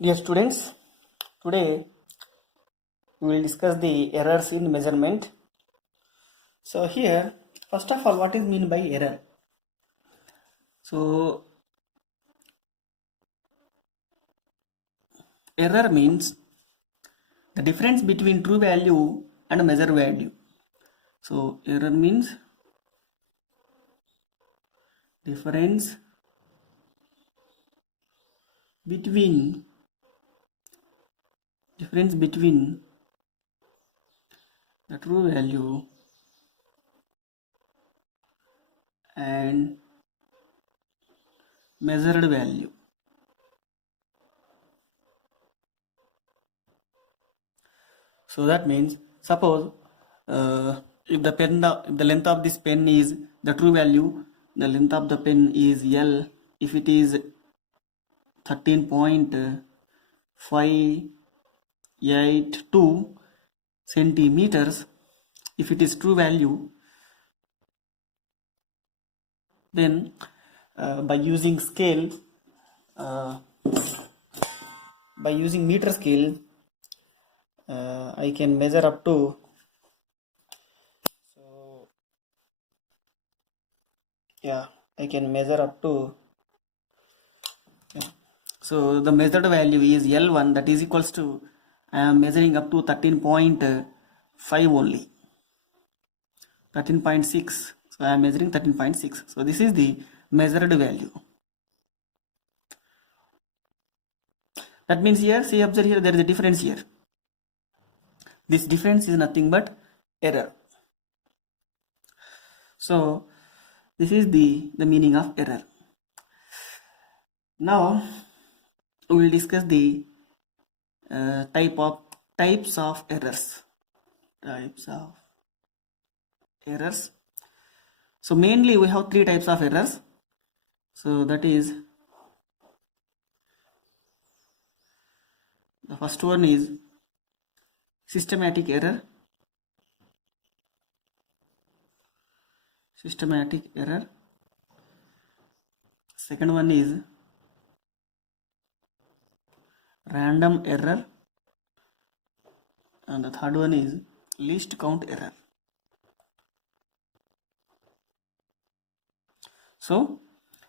Dear students, today we will discuss the errors in measurement. So here, first of all, what is mean by error? So error means the difference between true value and measure value. So error means difference between the true value and measured value. So that means, suppose if the length of this pen is the true value, the length of the pen is L. If it is 13.582 centimeters, if it is true value, then by using meter scale, I can measure up to so the measured value is L1, that is equals to I am measuring up to 13.5 only, 13.6. So I am measuring 13.6. So this is the measured value. That means here, see, observe here, there is a difference here. This difference is nothing but error. So this is the meaning of error. Now we will discuss the types of errors. So mainly we have three types of errors. So that is, the first one is systematic error. Second one is random error, and the third one is least count error. So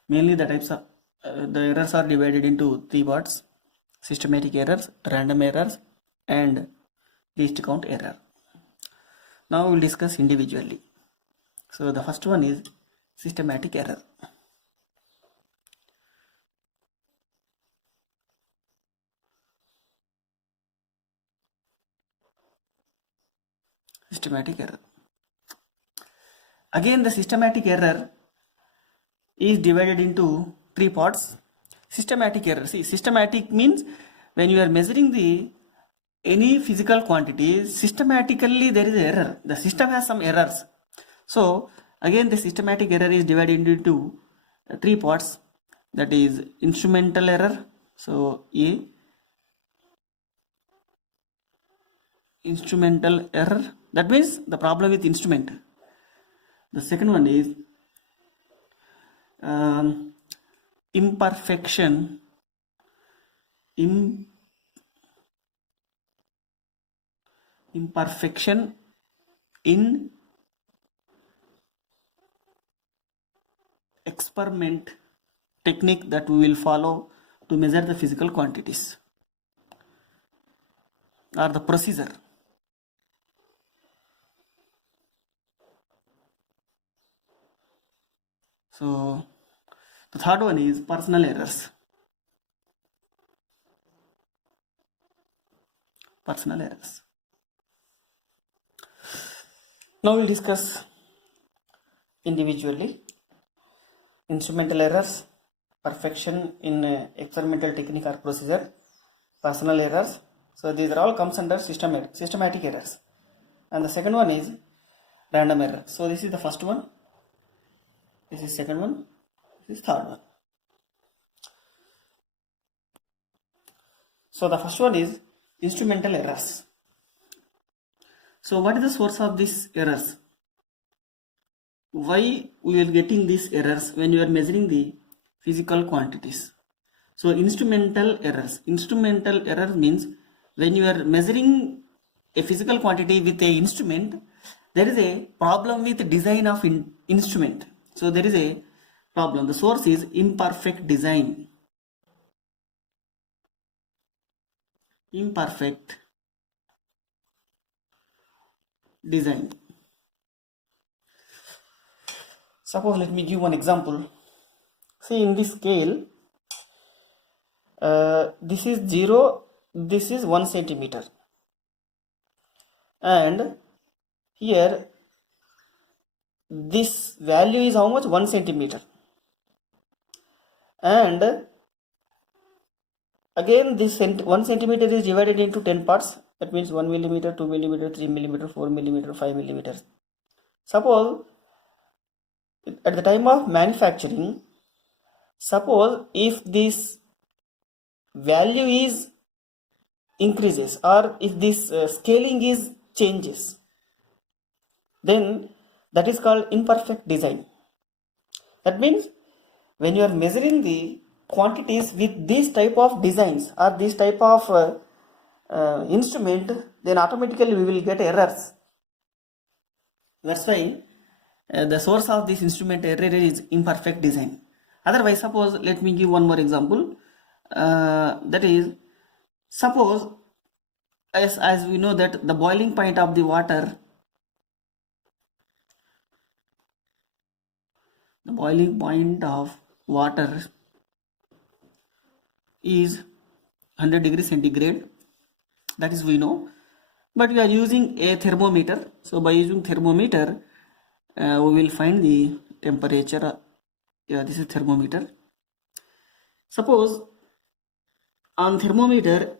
mainly the types of the errors are divided into three parts: systematic errors, random errors, and least count error. Now we will discuss individually. So the first one is systematic error. Again, the systematic error is divided into three parts. Systematic error. See, systematic means when you are measuring any physical quantity, systematically there is an error. The system has some errors. So again, the systematic error is divided into three parts. That is instrumental error. So instrumental error, that means the problem with instrument. The second one is imperfection in experiment technique that we will follow to measure the physical quantities, or the procedure. So the third one is personal errors. Now we'll discuss individually. Instrumental errors, perfection in experimental technique or procedure, personal errors. So these are all comes under systematic errors. And the second one is random error. So this is the first one, this is second one, this is third one. So the first one is instrumental errors. So what is the source of these errors? Why we are getting these errors when you are measuring the physical quantities? So instrumental errors. Instrumental error means when you are measuring a physical quantity with a instrument, there is a problem with design of instrument. So there is a problem. The source is imperfect design. Imperfect design. Suppose, let me give one example. See, in this scale, this is 0, this is 1 centimeter, and here this value is how much? 1 centimeter, and again this 1 centimeter is divided into 10 parts. That means 1 millimeter, 2 millimeter, 3 millimeter, 4 millimeter, 5 millimeters. Suppose at the time of manufacturing, suppose if this value is increases, or if this scaling is changes, then that is called imperfect design. That means when you are measuring the quantities with this type of designs or this type of instrument, then automatically we will get errors. That's why the source of this instrument error is imperfect design. Otherwise, suppose, let me give one more example. That is, suppose as we know that the boiling point of the water, the boiling point of water is 100 degrees centigrade, that is we know, but we are using a thermometer. So by using thermometer, we will find the temperature. Yeah, this is thermometer. Suppose on thermometer,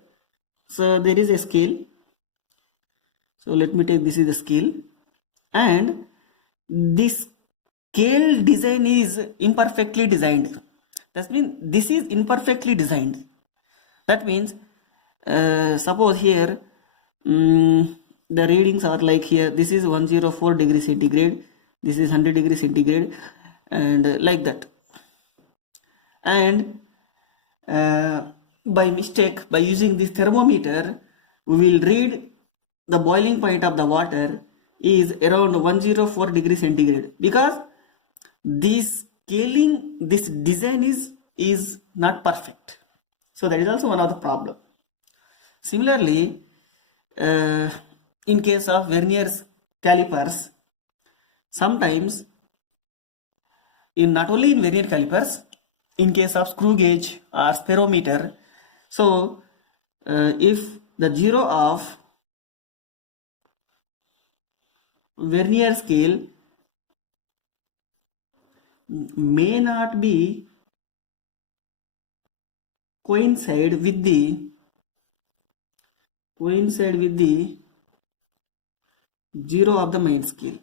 so there is a scale. So let me take, this is the scale, and this scale design is imperfectly designed. That means this is imperfectly designed. That means suppose here the readings are like here, this is 104 degrees centigrade, this is 100 degrees centigrade, and like that. And by mistake, by using this thermometer, we will read the boiling point of the water is around 104 degrees centigrade, because this scaling, this design is not perfect. So that is also one of the problem. Similarly, in case of vernier calipers, sometimes not only in vernier calipers, in case of screw gauge or speedometer, so if the zero of vernier scale may not be coincide with the zero of the main scale.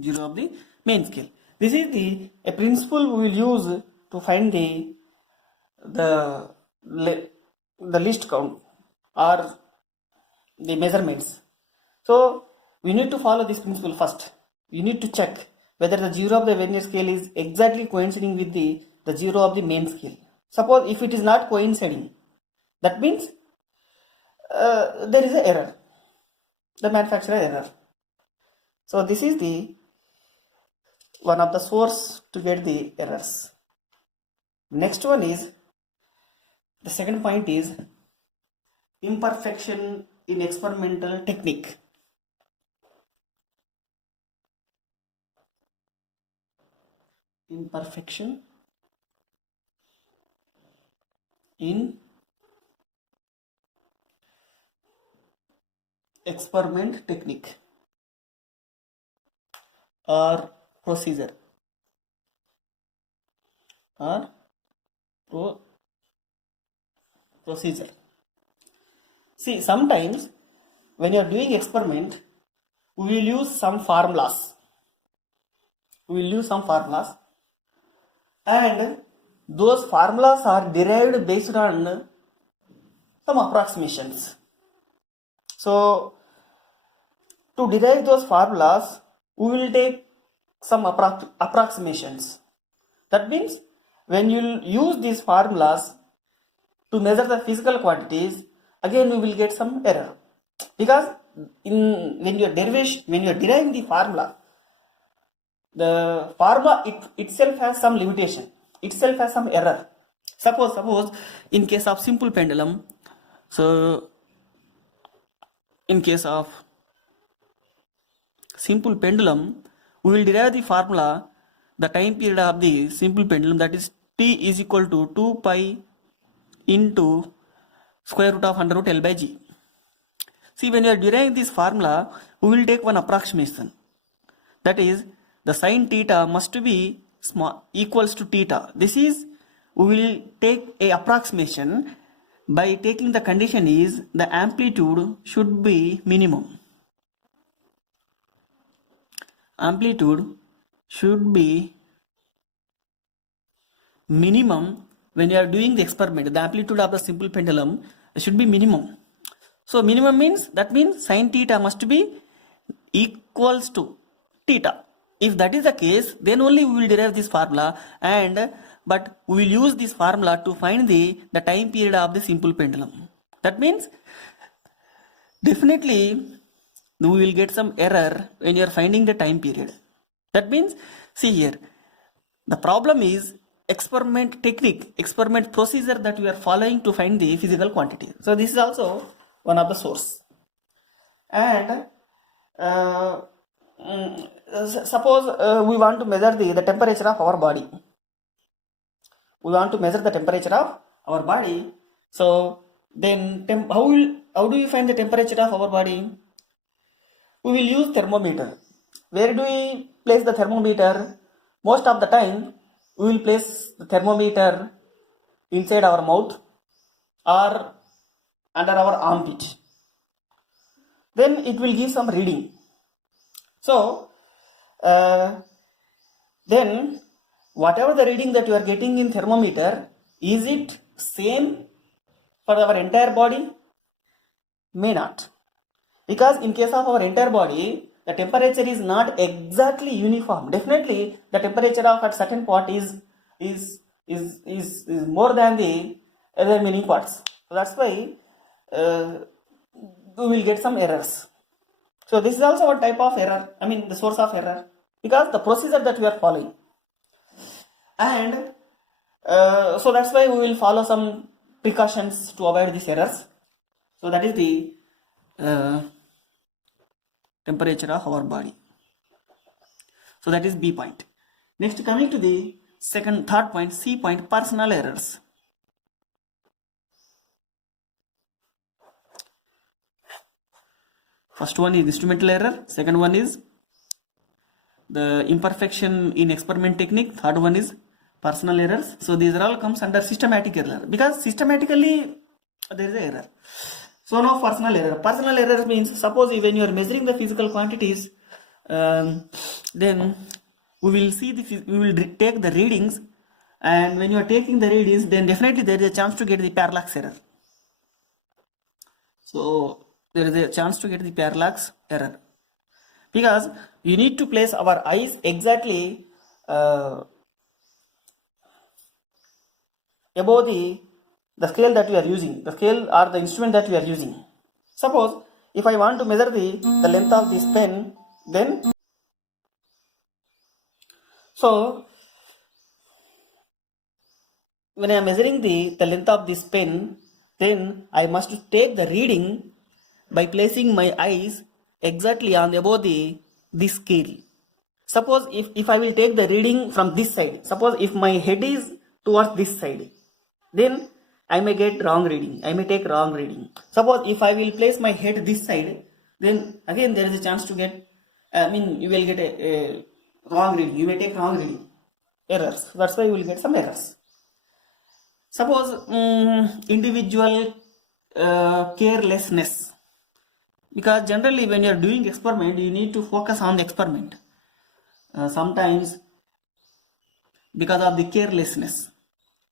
Zero of the main scale. This is a principle we will use to find the least count or the measurements. So we need to follow this principle first. You need to check whether the zero of the vernier scale is exactly coinciding with the zero of the main scale. Suppose if it is not coinciding, that means there is an error, the manufacturer error. So this is the one of the source to get the errors. Next one is, the second point is imperfection in experimental technique. Imperfection in experiment technique or procedure or procedure. See, sometimes when you are doing experiment, we will use some formulas. And those formulas are derived based on some approximations. So to derive those formulas, we will take some approximations. That means when you use these formulas to measure the physical quantities, again we will get some error, because when you are deriving the formula, the formula itself has some limitation, itself has some error. Suppose in case of simple pendulum, so in case of simple pendulum, we will derive the formula, the time period of the simple pendulum, that is t is equal to 2 pi into square root of under root L by G. See, when you are deriving this formula, we will take one approximation, that is the sine theta must be small equals to theta. This is, we will take a approximation by taking the condition is the amplitude should be minimum. Amplitude should be minimum when you are doing the experiment. The amplitude of the simple pendulum should be minimum. So minimum means, that means sine theta must be equals to theta. If that is the case, then only we will derive this formula, but we will use this formula to find the time period of the simple pendulum. That means definitely we will get some error when you are finding the time period. That means, see here, the problem is experiment technique, experiment procedure that we are following to find the physical quantity. So this is also one of the source. And suppose we want to measure the temperature of our body. We want to measure the temperature of our body. So then how do we find the temperature of our body? We will use thermometer. Where do we place the thermometer? Most of the time we will place the thermometer inside our mouth or under our armpit. Then it will give some reading. So then whatever the reading that you are getting in thermometer, is it same for our entire body? May not. Because in case of our entire body, the temperature is not exactly uniform. Definitely the temperature of a certain part is more than the other remaining parts. So that's why we will get some errors. So this is also one type of error, the source of error, because the procedure that we are following. And so that's why we will follow some precautions to avoid these errors. So that is the temperature of our body. So that is B point. Next, coming to the third point, C point, personal errors. First one is instrumental error, second one is the imperfection in experiment technique, third one is personal errors. So these are all comes under systematic error, because systematically there is an error. So now personal error. Personal error means, suppose when you are measuring the physical quantities, then we will take the readings, and when you are taking the readings, then definitely there is a chance to get the parallax error. So there is a chance to get the parallax error, because you need to place our eyes exactly above the scale that you are using, the scale or the instrument that you are using. Suppose if I want to measure the length of this pen, then so when I am measuring the length of this pen, then I must take the reading by placing my eyes exactly on above this scale. Suppose if I will take the reading from this side, suppose if my head is towards this side, then I may get wrong reading, I may take wrong reading. Suppose if I will place my head this side, then again there is a chance to get, you will get a wrong reading, you may take wrong reading, errors. That's why you will get some errors. Suppose individual carelessness, because generally when you are doing experiment, you need to focus on the experiment. Sometimes because of the carelessness,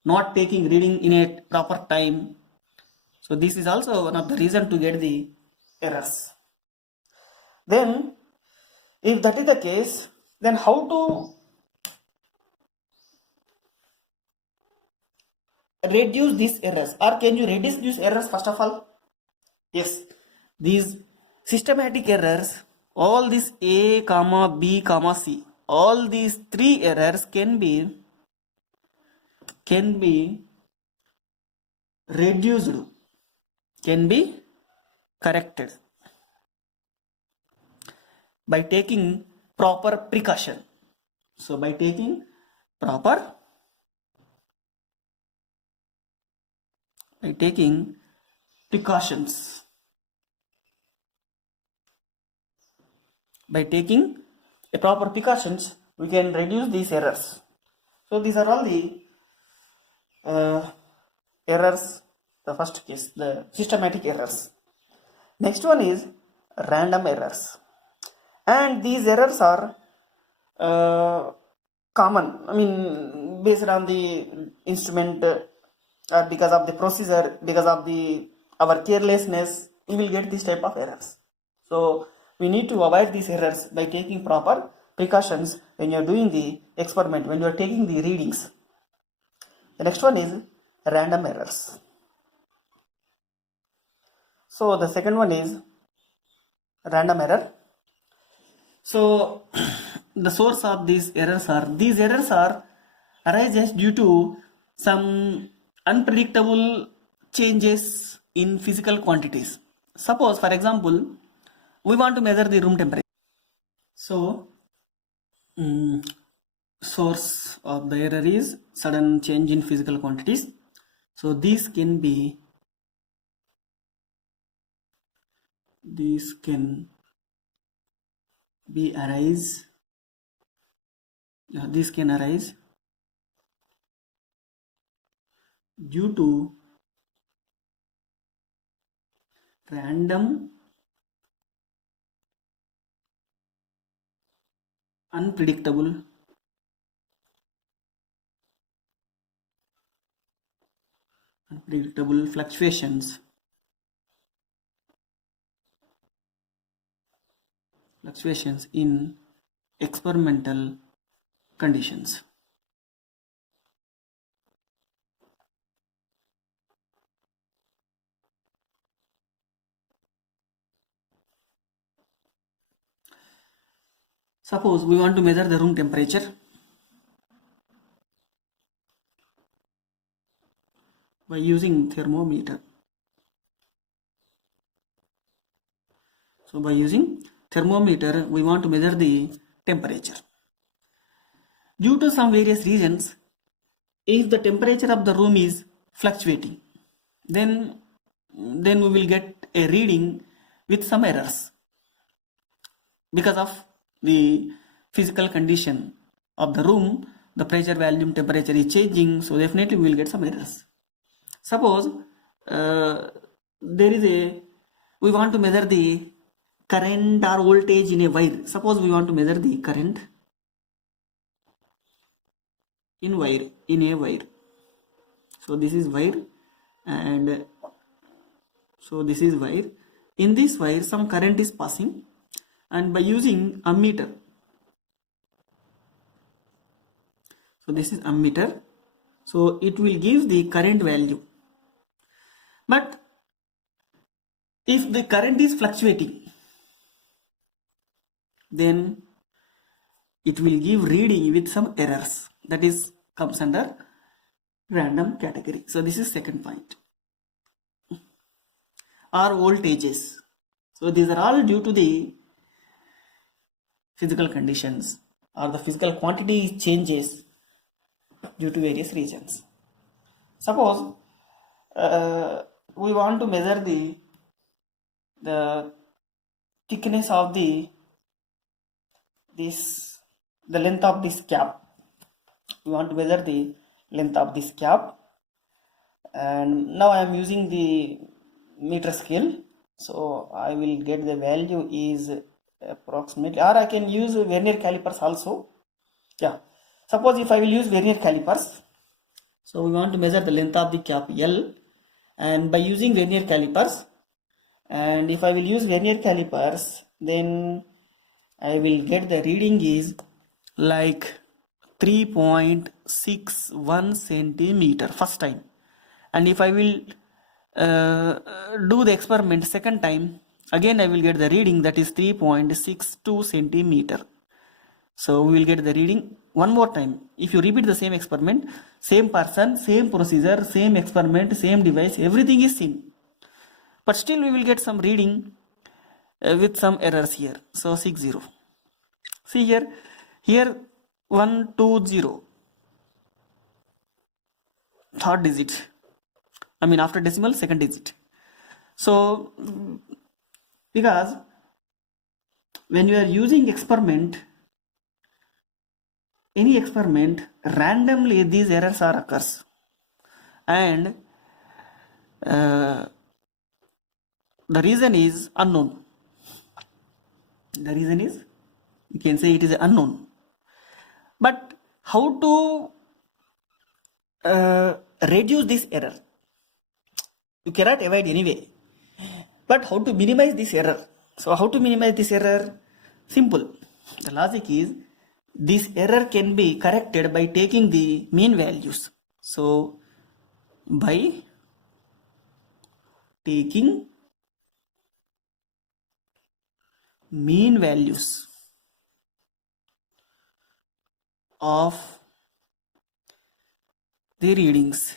not taking reading in a proper time, so this is also one of the reason to get the errors. Then if that is the case, Then how to reduce these errors, or can you reduce these errors first of all? Yes, these systematic errors, all these A comma B comma C, all these three errors can be reduced, can be corrected by taking proper precaution. So by taking proper precautions, by taking a proper precautions, we can reduce these errors. So these are all the errors. The first case, the systematic errors. Next one is random errors, and these errors are common. I mean, based on the instrument, or because of the procedure, because of our carelessness, we will get this type of errors. So we need to avoid these errors by taking proper precautions when you are doing the experiment, when you are taking the readings. The next one is random errors. So the second one is random error. So the source of these errors are arises due to some unpredictable changes in physical quantities. Suppose, for example, we want to measure the room temperature. So source of the error is sudden change in physical quantities. So these can arise due to random, unpredictable fluctuations in experimental conditions. Suppose we want to measure the room temperature by using thermometer. So by using thermometer, we want to measure the temperature. Due to some various reasons, if the temperature of the room is fluctuating, then we will get a reading with some errors because of the physical condition of the room. The pressure, volume, temperature is changing, so definitely we will get some errors. Suppose we want to measure the current or voltage in a wire. Suppose we want to measure the current in a wire. So this is wire, and so this is wire. In this wire, some current is passing, and by using ammeter, so this is ammeter, so it will give the current value. But if the current is fluctuating, then it will give reading with some errors. That is comes under random category. So this is second point. Or voltages. So these are all due to the physical conditions, or the physical quantity changes due to various reasons. Suppose we want to measure the thickness of the length of this cap. We want to measure the length of this cap, and now I am using the meter scale, so I will get the value is approximately, or I can use vernier calipers also. Yeah, suppose if I will use vernier calipers, so we want to measure the length of the cap L, and by using vernier calipers, and if I will use vernier calipers, then I will get the reading is like 3.61 centimeter first time, and if I will do the experiment second time, again I will get the reading that is 3.62 centimeter. So we will get the reading one more time. If you repeat the same experiment, same person, same procedure, same experiment, same device, everything is same, but still we will get some reading with some errors here. So 60. See here 120, third digit. I mean after decimal, second digit. So because when you are using experiment, any experiment, randomly these errors are occurs, and the reason is unknown. The reason is, you can say it is unknown. But how to reduce this error? You cannot avoid anyway. But how to minimize this error? So how to minimize this error? Simple. The logic is, this error can be corrected by taking the mean values. So by taking mean values of the readings.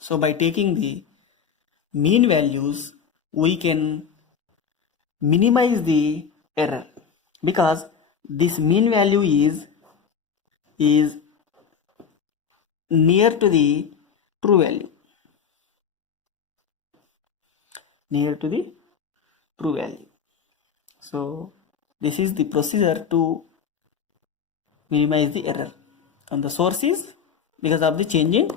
So by taking the mean values, we can minimize the error, because this mean value is near to the true value. Near to the true value. So this is the procedure to minimize the error. And the source is because of the changing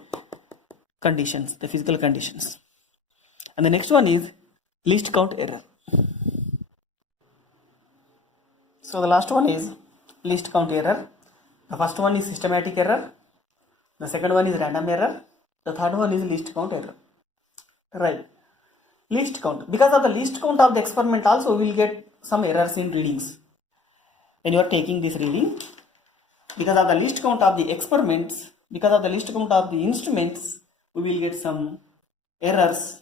conditions, the physical conditions. And the next one is least count error. So the last one is least count error. The first one is systematic error. The second one is random error. The third one is least count error. Right. Least count. Because of the least count of the experiment also, we will get some errors in readings. When you are taking this reading, because of the least count of the experiments, because of the least count of the instruments, we will get some errors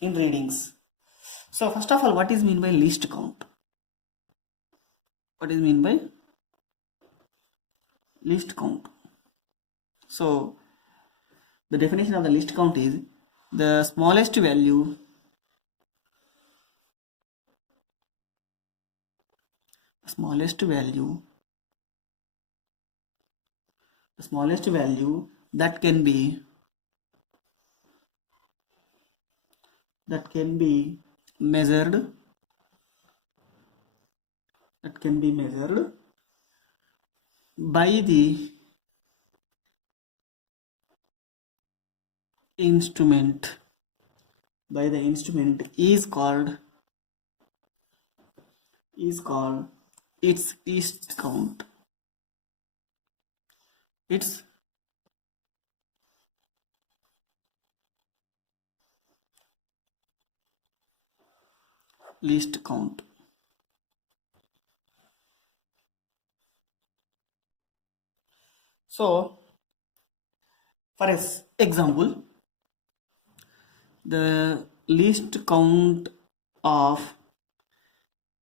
in readings. So first of all, what is mean by least count? What is mean by least count? So the definition of the least count is the smallest value that can be measured by the instrument is called its least count. Its least count. So for example, the least count of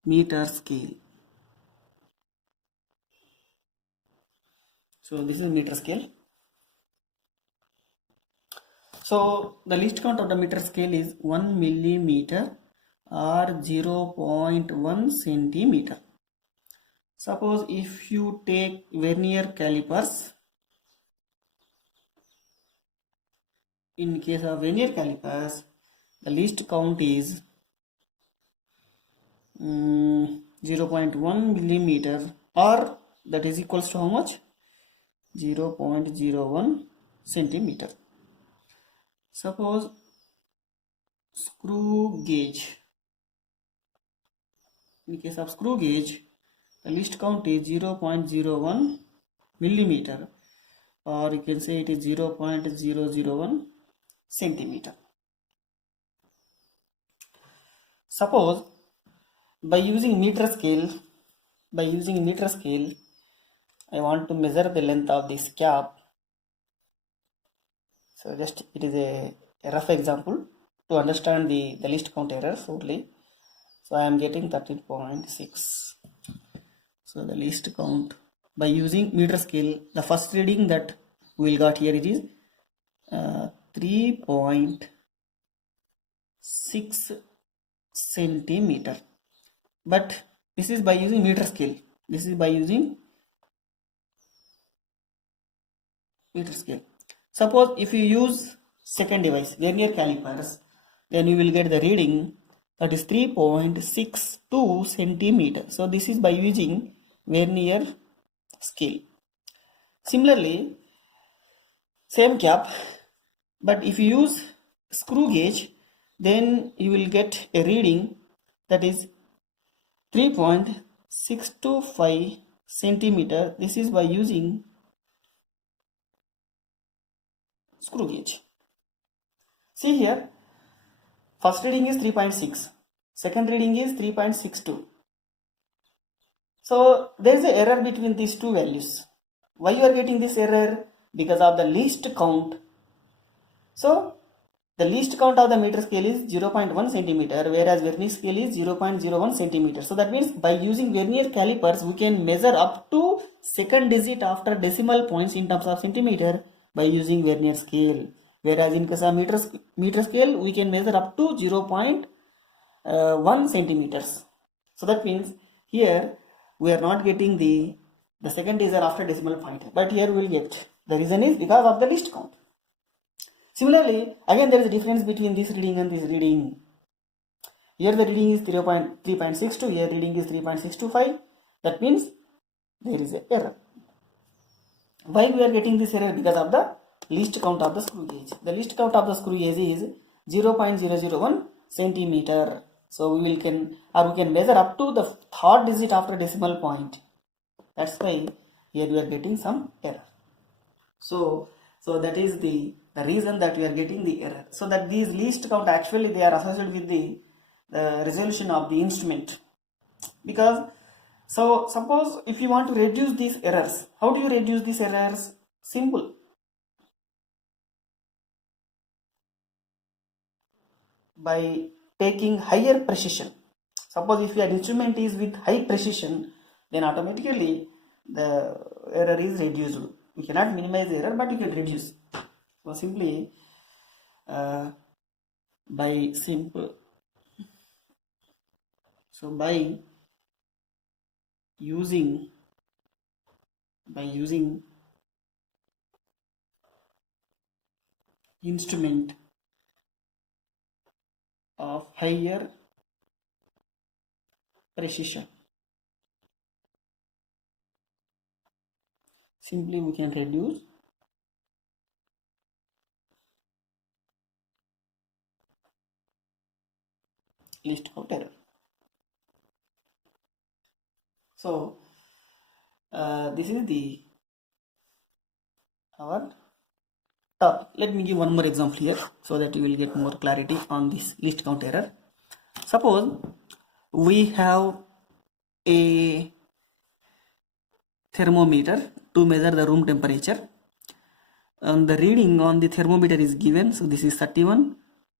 meter scale. So this is meter scale. So the least count of the meter scale is 1 millimeter or 0.1 centimeter. Suppose if you take vernier calipers, in case of vernier calipers, the least count is 0.1 millimeter, or that is equals to how much? 0.01 centimeter. Suppose screw gauge. In case of screw gauge, the least count is 0.01 millimeter, or you can say it is 0.001 centimeter. Suppose by using meter scale, by using meter scale, I want to measure the length of this cap. So just it is a rough example to understand the least count errors only. So I am getting 13.6. So the least count by using meter scale, the first reading that we will got here, it is 3.6 centimeter. But this is by using meter scale. This is by using meter scale. Suppose if you use second device, vernier calipers, then you will get the reading that is 3.62 centimeter. So this is by using vernier scale. Similarly, same cap, but if you use screw gauge, then you will get a reading that is 3.625 centimeter. This is by using screw gauge. See here, first reading is 3.6, second reading is 3.62. So there is an error between these two values. Why you are getting this error? Because of the least count. So the least count of the meter scale is 0.1 centimeter, whereas vernier scale is 0.01 centimeter. So that means by using vernier calipers, we can measure up to second digit after decimal points in terms of centimeter by using vernier scale. Whereas in case of meter scale, we can measure up to 0.1 centimeters. So that means here we are not getting the second digit after decimal point, but here we will get. The reason is because of the least count. Similarly, again there is a difference between this reading and this reading. Here the reading is 3.62, here reading is 3.625. That means there is an error. Why we are getting this error? Because of the least count of the screw gauge. The least count of the screw gauge is 0.001 centimeter. So we can measure up to the third digit after decimal point. That's why here we are getting some error. So that is the reason that we are getting the error. So that these least count actually they are associated with the resolution of the instrument. Because so suppose if you want to reduce these errors, how do you reduce these errors? Simple. By taking higher precision. Suppose if your instrument is with high precision, then automatically the error is reduced. You cannot minimize the error, but you can reduce. So simply by using instrument of higher precision, simply we can reduce least count error. So this is our topic. Let me give one more example here so that you will get more clarity on this least count error. Suppose we have a thermometer to measure the room temperature, and the reading on the thermometer is given. So this is 31,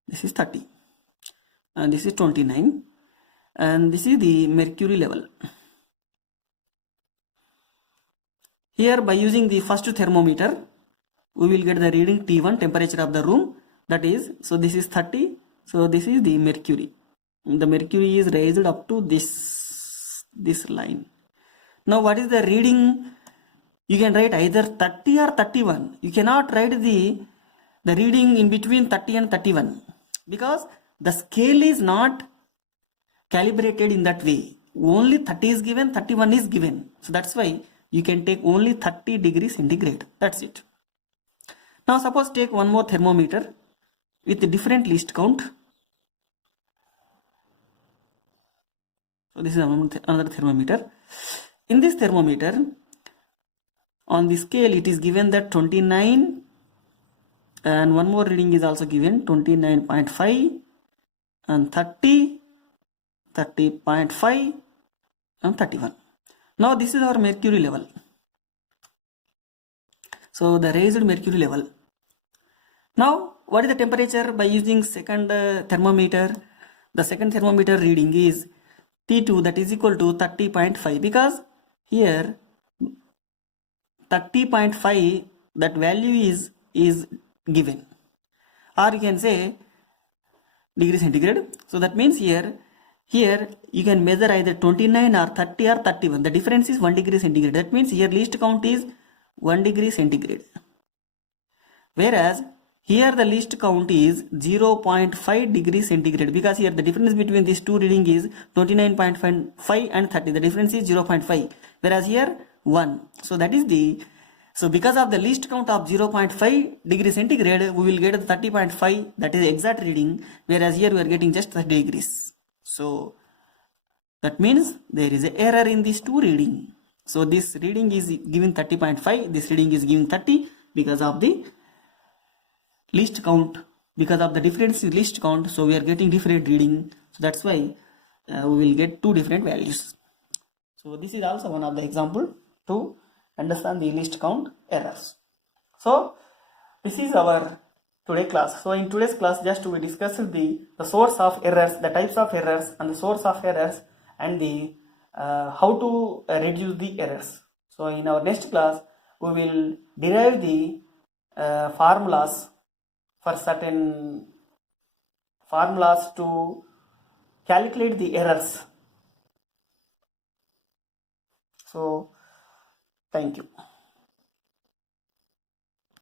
this is 30, and this is 29, and this is the mercury level. Here by using the first thermometer, we will get the reading T1, temperature of the room, that is, so this is 30, so this is the mercury. The mercury is raised up to this line. Now what is the reading? You can write either 30 or 31. You cannot write the reading in between 30 and 31 because the scale is not calibrated in that way. Only 30 is given, 31 is given. So that's why you can take only 30 degrees centigrade. That's it. Now suppose take one more thermometer with a different least count. So this is another thermometer. In this thermometer, on the scale it is given that 29, and one more reading is also given 29.5 and 30, 30.5 and 31. Now this is our mercury level. So the raised mercury level. Now what is the temperature by using second thermometer? The second thermometer reading is T2, that is equal to 30.5, because here 30.5, that value is given, or you can say degree centigrade. So that means here you can measure either 29 or 30 or 31. The difference is 1 degree centigrade. That means here least count is 1 degree centigrade, whereas here the least count is 0.5 degree centigrade, because here the difference between these two reading is 29.5 and 30. The difference is 0.5, whereas here 1. So that is the, so because of the least count of 0.5 degree centigrade, we will get the 30.5, that is exact reading, whereas here we are getting just 30 degrees. So that means there is an error in these two reading. So this reading is given 30.5, this reading is given 30 because of the least count, because of the difference in least count. So we are getting different reading. So that's why we will get two different values. So this is also one of the example to understand the least count errors. So this is our today class. So in today's class, just we discussed the source of errors, the types of errors and the source of errors, and the how to reduce the errors. So in our next class, we will derive the formulas for certain formulas to calculate the errors. So thank you.